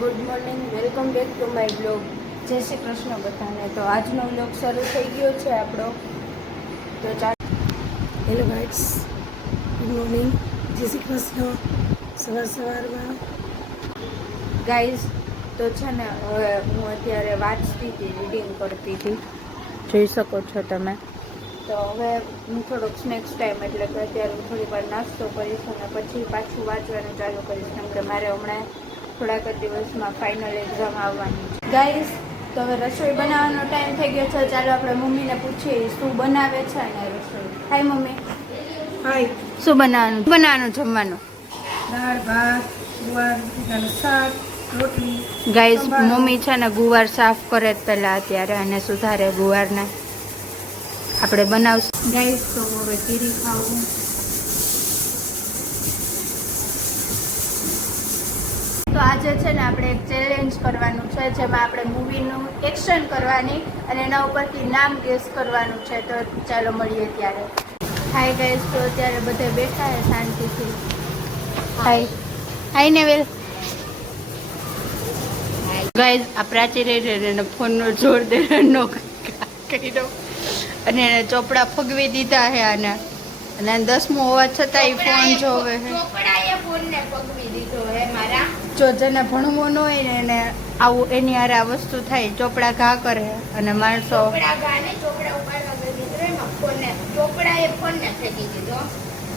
Good morning, welcome back to my blog. જય શ્રી કૃષ્ણ બધાને. તો આજનો બ્લોગ શરૂ થઈ ગયો છે આપણો. તો હેલો ગાઈડ્સ, ગુડ મોર્નિંગ, જય શ્રી કૃષ્ણ. સવારમાં ગાઈઝ તો છે ને હવે હું અત્યારે વાંચતી હતી, રીડિંગ કરતી હતી, જોઈ શકો છો તમે. તો હવે હું થોડોક સ્નેક્સ ટાઈમ એટલે કે અત્યારે હું થોડી વાર નાસ્તો કરીશ અને પછી પાછું વાંચવાનું ચાલુ કરીશ, કેમ કે મારે હમણાં થોડાક જ દિવસમાં ફાઇનલ એક્ઝામ આવવાની છે. ગાઈઝ તો હવે રસોઈ બનાવવાનો ટાઈમ થઈ ગયો છે. ચાલો આપણે મમ્મીને પૂછીએ શું બનાવે છે ને રસોઈ. Hi mummy. હાય. શું બનાવવાનું જમવાનું? દાળ ભાત, ગુવાર શાક, રોટલી. ગાઈઝ મમ્મી છે ને ગુવાર સાફ કરે જ પહેલાં અત્યારે અને સુધારે ગુવારને. આપણે બનાવશું ગાઈઝ. તો હવે કેરી ખાવું. તો આજે છે ને આપણે એક ચેલેન્જ કરવાનું છે, જેમાં આપણે મૂવીનું એક્શન કરવાની અને એના ઉપરથી નામ ગેસ કરવાનું છે. તો ચાલો મળીએ ત્યારે. હાય ગાઈઝ, તો અત્યારે બધા બેઠા છે શાંતિથી. હાય હાય નેવેલ. ગાઈઝ આ પ્રાચી રહી એને ફોનનો જોર દે નો કર્યો અને એને ચોપડા ફગવી દીધા છે આને. અને 10મું હોવા છતાં ફોન જોવે છે. જો જેને ભણવું ન હોય ને એને આવું એની હારે આ વસ્તુ થાય, ચોપડા ઘા કરે અને માણસો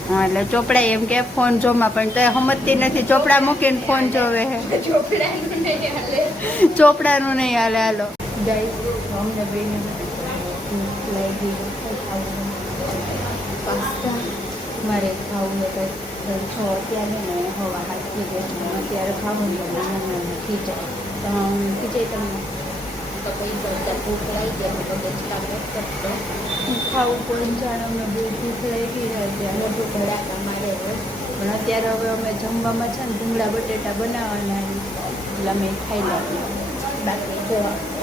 હા એટલે ચોપડા એમ કે ફોન જોમાં, પણ તો સમજતી નથી. ચોપડા મૂકીને ફોન જોવે છે. ચોપડાનું નહીં હાલે. હાલો અમને બેને લાગી પાસ્તા મારે ખાવું છે. છ અત્યારે ને હવા હાથથી બેસને અત્યારે ખાવું ને ખીચાઈ તમને ખાવું કોઈ જાણે અમને બહુ ભૂખ લાગી રહ્યા છે. ધડાકા મારે પણ અત્યારે હવે અમે જમવામાં છે ને ભૂંગળા બટેટા બનાવવાના એટલે અમે ખાઈ લઈએ. બાકી જો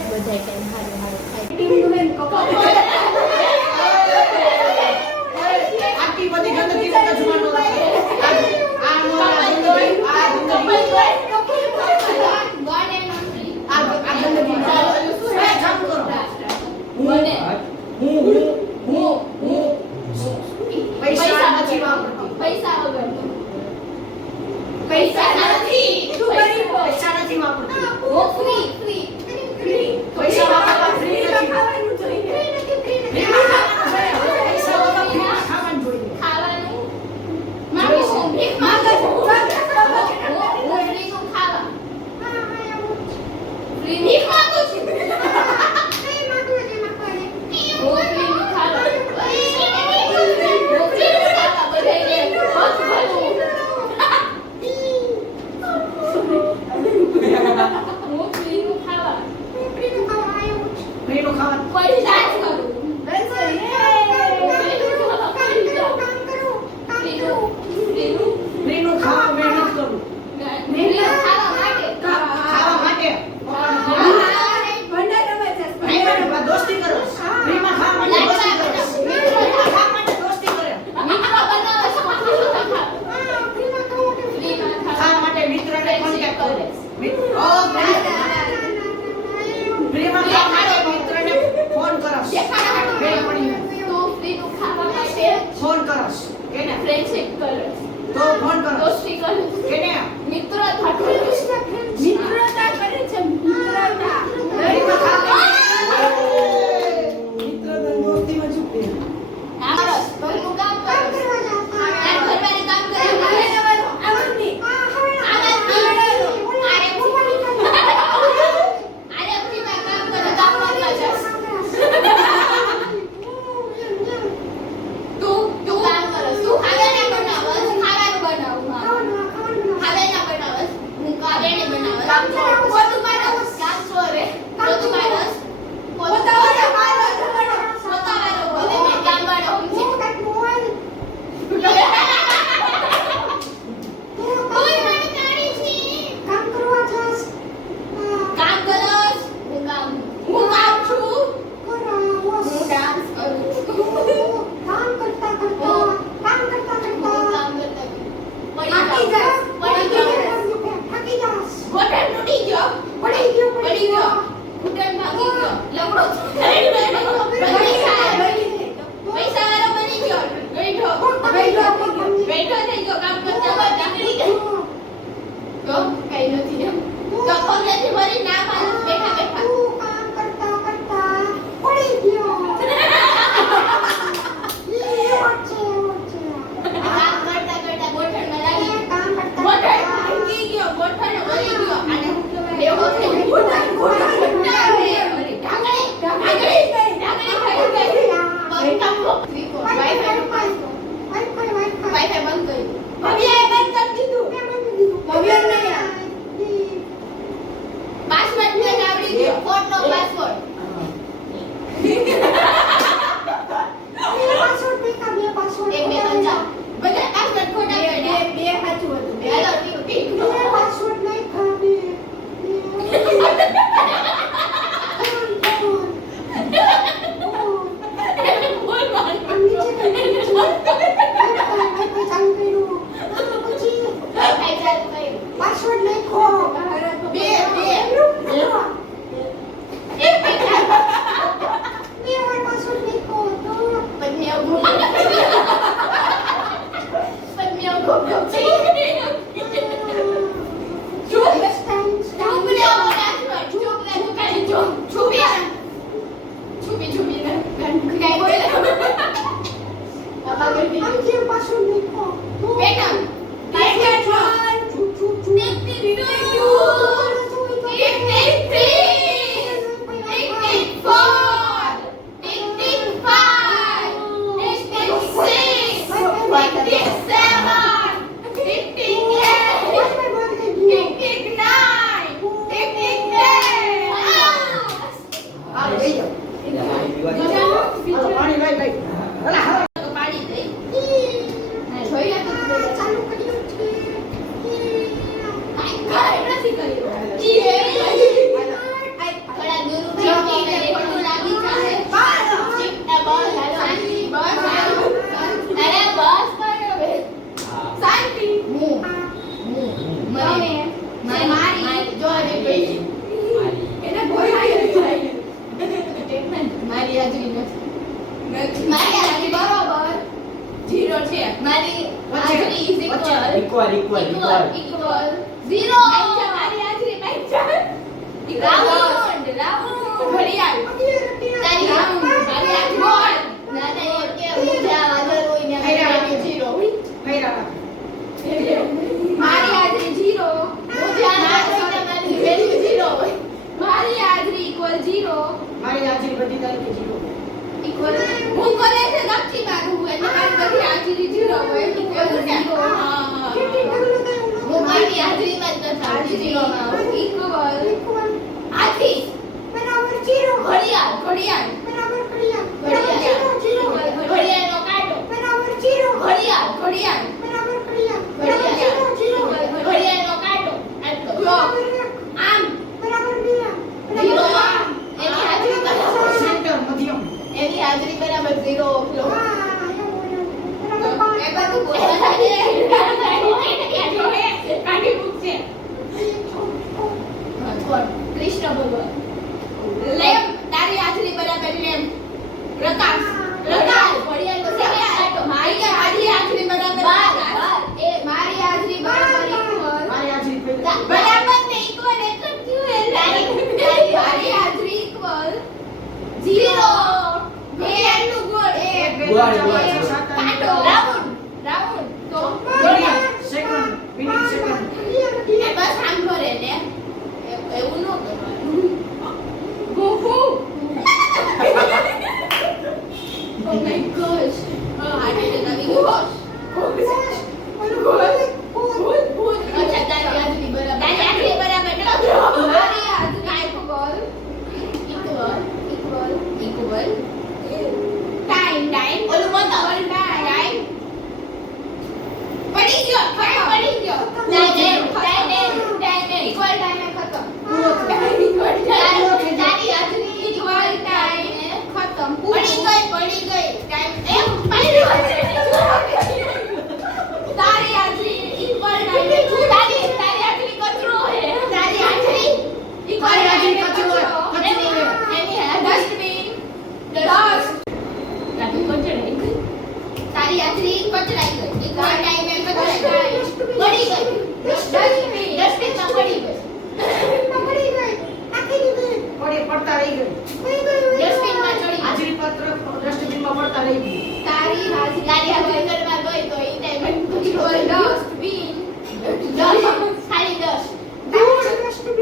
બધા ટાઈમ સારું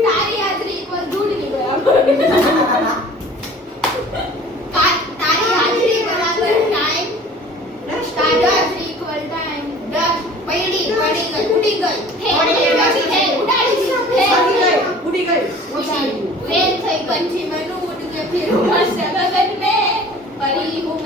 તારી હાજરી ઉડી ગઈ ઉડી ગઈ ફેલ થઈ ગઈ પંછી મેનુ ઉડ के फिर ऊपर से गगन में परी हूँ